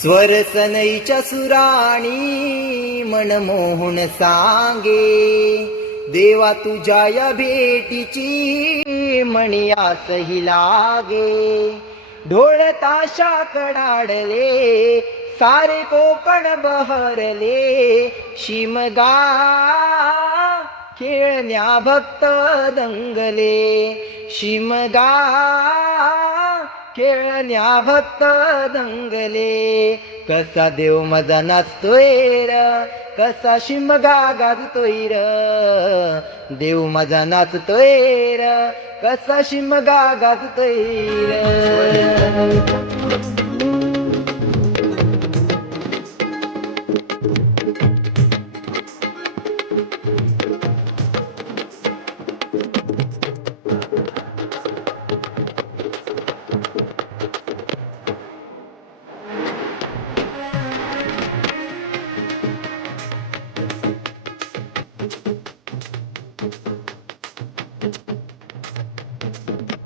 स्वरसनईच्या सुराणी मनमोहन सांगे, देवा तुझ्या या भेटीची मणी आसही लागे. ढोल ताशा कडाडले सारे कोकण बहरले, शिमगा खेळण्या भक्त दंगले. शिमगा खेळण्या भक्त दंगले. कसा देव माझा नाचतोय र, कसा शिमगा गाजतोय र. देव माझा नाचतोय र, कसा शिमगा गाजतोय र.